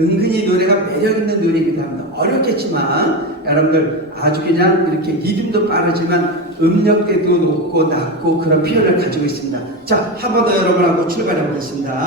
은근히 노래가 매력 있는 노래이기도 합니다. 어렵겠지만 여러분들 아주 그냥 이렇게 리듬도 빠르지만 음역대도 높고 낮고 그런 표현을 가지고 있습니다. 자, 한 번 더 여러분하고 출발해 보겠습니다.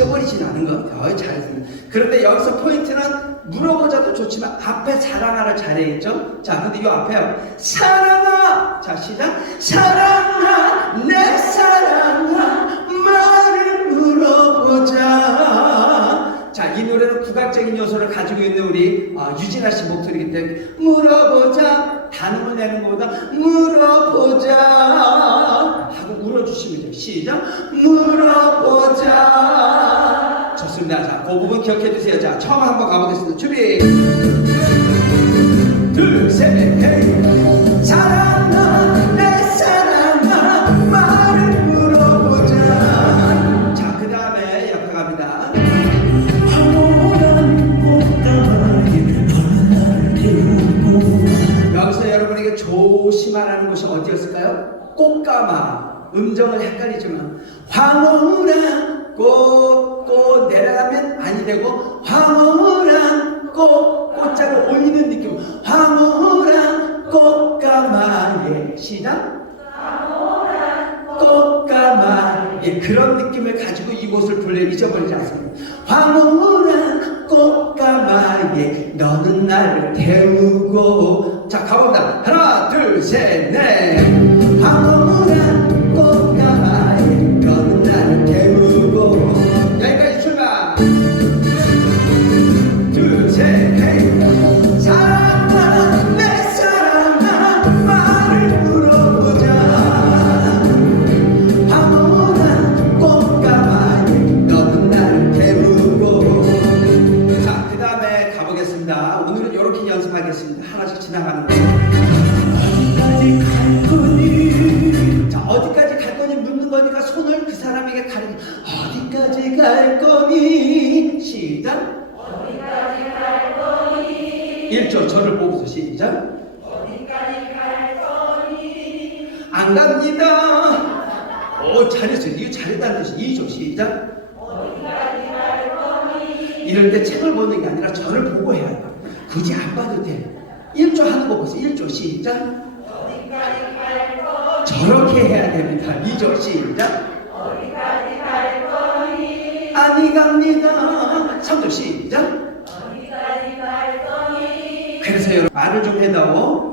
잊어버리진 않은 것 같아요. 잘했습니다. 그런데 여기서 포인트는 물어보자도 좋지만 앞에 사랑하를 잘해야죠. 자, 근데 이 앞에요. 사랑아! 자, 시작. 사랑아, 내 사랑아, 말을 물어보자. 자, 이 노래는 국악적인 요소를 가지고 있는 우리 어, 유진아 씨 목소리이기 때문에 물어보자. 단음을 내는 것보다 물어보자. 하고 울어주시면 돼요. 시작. 물어보자. 좋습니다. 자, 그 부분 기억해 주세요. 자, 처음 한번 가보겠습니다. 준비. 시작. 꽃가마 예, 그런 느낌을 가지고 이곳을 불러 잊어버리지 않습니다. 황홀한 꽃가마에 너는 나를 태우고 자 가봅니다. 하나 둘셋넷 황홀 이럴 때 책을 보는 게 아니라 저를 보고 해야 돼요. 굳이 안 봐도 돼. 1조 하는 거 보세요. 1조 시작. 저렇게 해야 됩니다. 2조 시작. 아니 갑니다. 3조 시작. 그래서 여러분 말을 좀 해다오.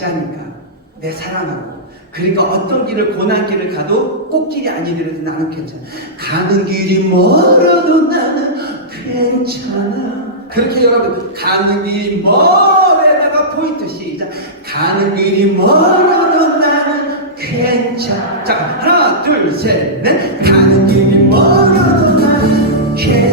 가니까. 내 사랑하고. 그러니까 어떤 길을 고난 길을 가도 꽃길이 아니더라도 나는 괜찮아. 가는 길이 멀어도 나는 괜찮아. 그렇게 여러분 가는 길이 멀에다가 포인트 시작. 가는 길이 멀어도 나는 괜찮아. 자 하나 둘 셋 넷. 가는 길이 멀어도 나는 괜찮아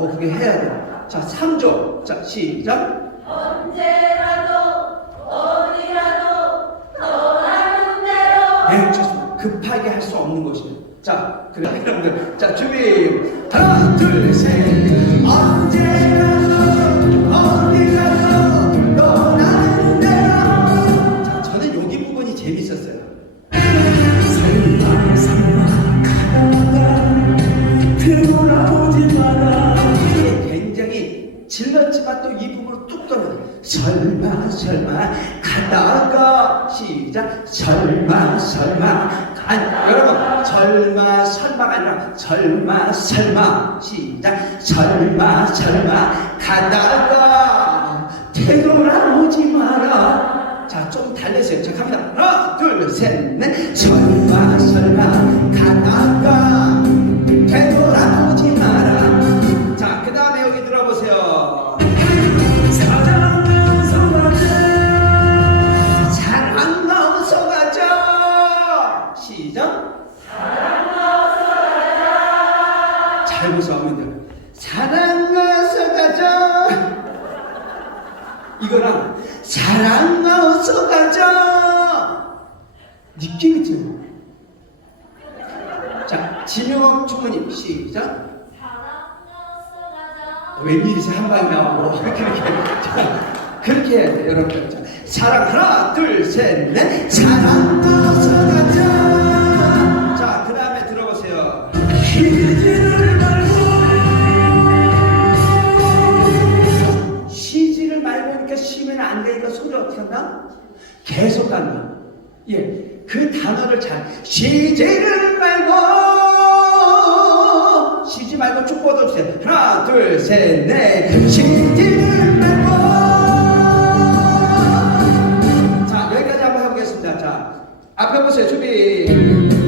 어, 그게 해야 돼요. 자, 3조. 자, 시작. 언제라도 어디라도 떠나는 대로 네, 좋습니다. 급하게 할 수 없는 것이에요. 자, 그래, 여러분들. 자, 준비. 하나, 둘, 셋. 언제라도, 설마 설마 가다가 시작. 설마 설마 가 여러분 설마 설마가 아니라 설마 설마 시작. 설마 설마 가다가 되돌아 오지 마라. 자, 좀 달래세요. 자, 갑니다. 하나, 둘, 셋, 넷. 설마, 설마, 가다가 되돌아 오지 그렇게 해야 돼요 여러분 자, 사랑 하나 둘 셋 넷. 사랑 넣어서 가자. 자 그 다음에 들어보세요. 쉬지를 말고. 쉬지를 말고 하니까 쉬면 안 되니까 소리 어떻게 한다? 계속 간다. 예 그 단어를 잘. 쉬지를 말고. 쉬지 말고 쭉 뻗어주세요. 하나 둘 셋넷. 쉬지를 한번 해보겠습니다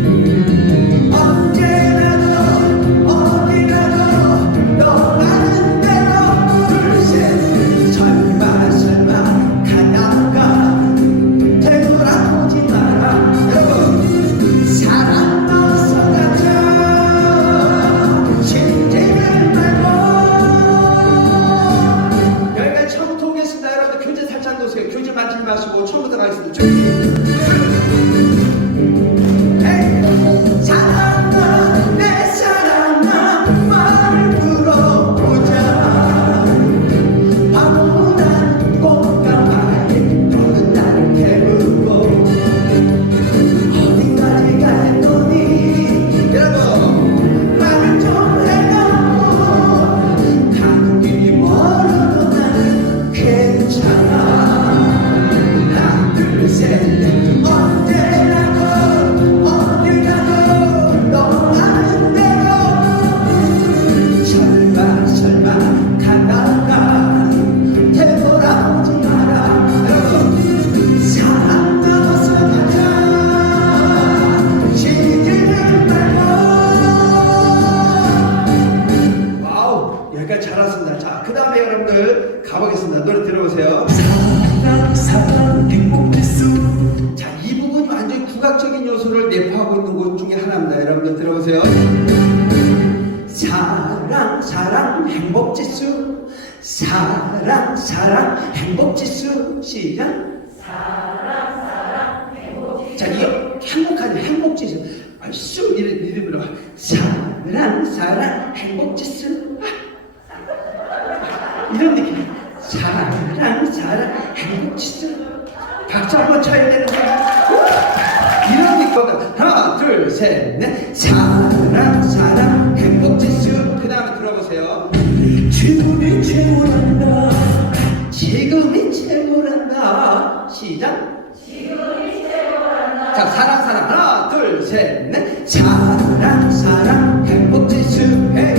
복지수. 시작. 사랑, 사랑, 행복지수. 자, 이거 행복하지, 행복지수. 아, 쑥, 이런 리듬으로. 사랑, 사랑, 행복지수. 아. 이런 느낌. 사랑, 사랑, 행복지수. 박수 한번 쳐야 되는 거야. 이런 느낌거든. 하나, 둘, 셋, 넷. 사랑, 사랑, 행복지수. 그 다음에 들어보세요. 지금이 최고란다 지금이. 시작. 자, 사랑, 사랑. 하나, 둘, 셋, 넷. 사랑, 사랑. 행복 지수해.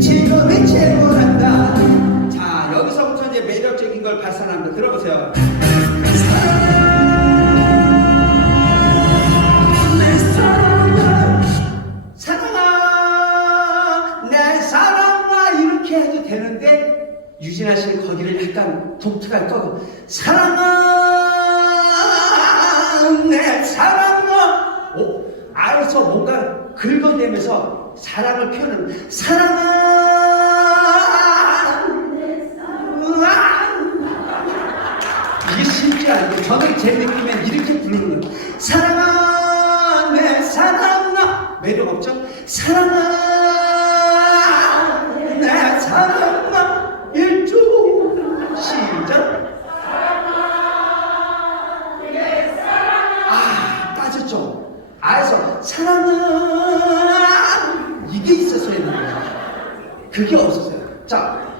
지금이 최고란다. 자, 여기서부터 이제 매력적인 걸 발산합니다. 들어보세요. 되는데, 유진아 씨는 거기를 약간 독특하게 꺼고, 사랑아, 사랑을 표현하는, 으아. 이게 쉽지 않은데 저는 제 느낌엔 이렇게 부르는 거예요 사랑아 내 사랑아 매력 없죠? 사랑아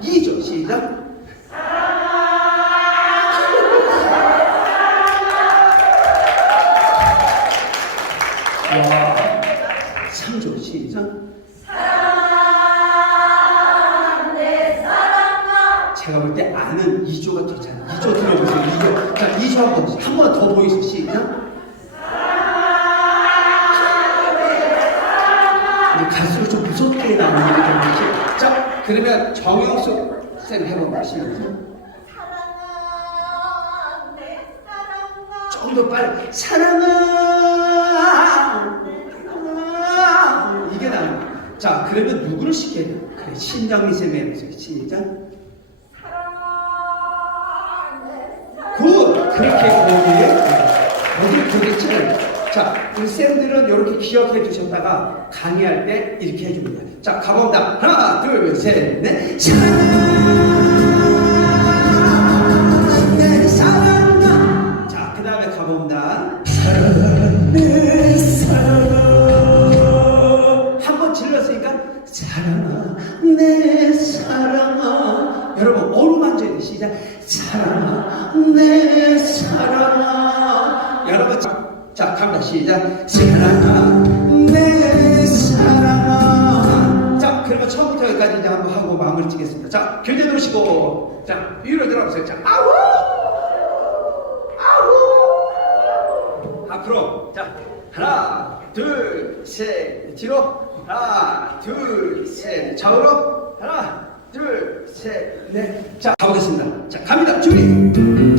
2조 시작 와, 3조 시작. 제가 볼 때 아는 2조가 더 잘. 2조 들어보세요. 2조. 자, 2조 한 번, 한 번 더 보이세요. 시작. 그러면 정영숙 쌤 해봅니다. 시작. 사랑아 내 사랑아 조금 더 빨리. 사랑아. 사랑아. 이게 나와요. 자, 그러면 누구를 시켜야 돼요? 그래, 신정미 쌤의 모습. 시작. 굿! 그렇게 거기에, 거기에 도대체. 자, 우리 쌤들은 이렇게 기억해 두셨다가 강의할 때 이렇게 해줍니다. 자, 가봅니다. 하나, 둘, 셋, 넷. 사 자 위로 들어보세요. 자 아우! 아우! 앞으로. 자 하나 둘 셋 뒤로. 하나 둘 셋 좌우로. 하나 둘 셋 넷 자 가보겠습니다. 자 갑니다. 준비